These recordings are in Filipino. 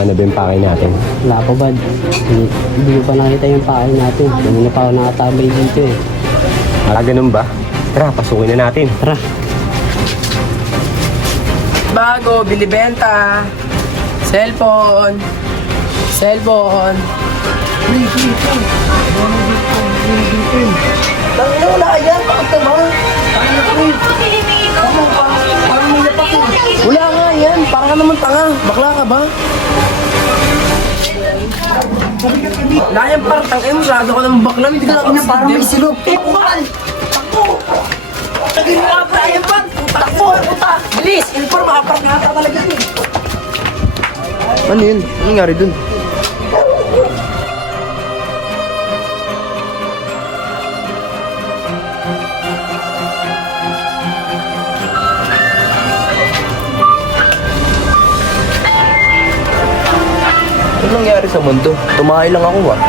Paano ba yung pakay natin? Wala pa ba? Hindi ko pa nakita yung pakay natin. Hindi na pa ako nakatabay dito eh. Ganun ba? Tara, pasukin na natin. Tara. Bago, binibenta. Cellphone. Cellphone. Tangina, wala yan. Bakit ka ba? Tangina ka rin. Parang may napakin. Wala nga yan. Parang ka naman tanga. Bakla ka ba? Wala yan parang tangin mo. Masyado ka naman bakla. Hindi ka lang ina parang may silog. Bukal! Takbo! Tagin mo nga pa yan pa! Takbo! Puta! Bilis! Ilpar, makaparang nga talaga yun. Ano yun? Ano nangyari dun? Ano nangyari sa mundo? Tumahay lang ako ah.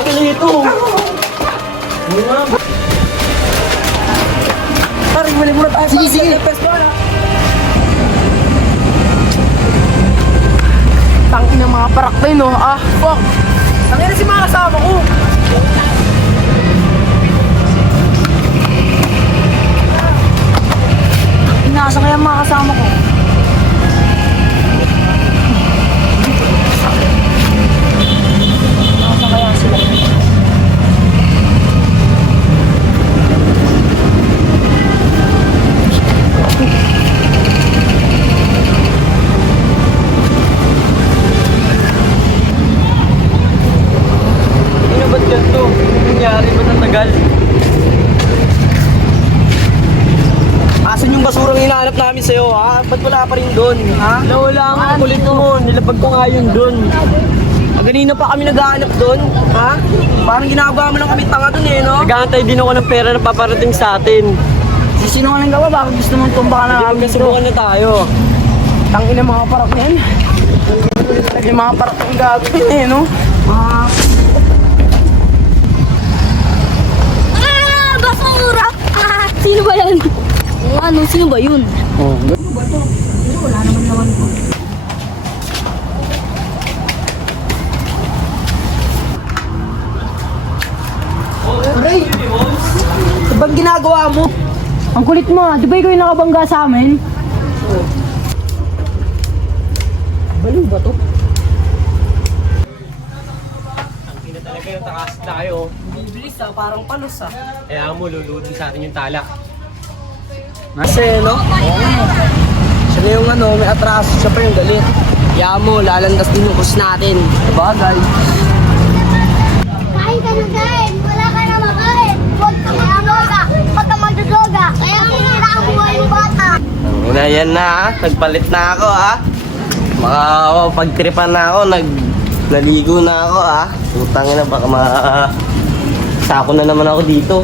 Ano ito? Tarik, balik muna tayo. Sige, sige. Tangin ng mga parak na yun, oh. Ah, fuck. Tangin na si mga kasama ko. Inasa kaya mga kasama ko. Inasa kaya sila. Ba't ganito? Nangyari ba natagal? Asan yung basurang hinahanap namin sa'yo, ha? Ba't wala pa rin doon, ha? Wala nga, kulit mo. Nilapag ko nga yun doon. Ganina pa kami naghahanap doon, ha? Parang ginagawa mo lang kami tanga doon eh, no? Nag-aantay din ako ng pera na paparating sa atin. Sinungaling ka ba? Bakit gusto mong tumba ka na kami? Subukan na tayo. Tangin na mga parak na yan. Yung mga parak na gagawin eh, no? Basura! Sino ba yan? Ano? Sino ba yun? Oh. Wala naman naman po. Aray! Ano bang ginagawa mo? Ang kulit mo, di ba ikaw yung nakabangga sa amin? Baliw ba to? Talaga yung takas tayo. Bibilis ah, parang palos ah. Kaya mo, luludin sa atin yung tala. Kasi no? Siya na yung ano, may atraso, siya pa yung galit. Kaya mo, lalandas din yung kus natin. Sabagay. Kain ka na kain! Wala ka na makain! Huwag ka mag-droga! Huwag ka mag-droga! Kaya sinira ang buhay yung bata! Una yan na ha, nagpalit na ako ha. Pagtripan na ako, naligo na ako ha. Putang ina, baka sako na naman ako dito.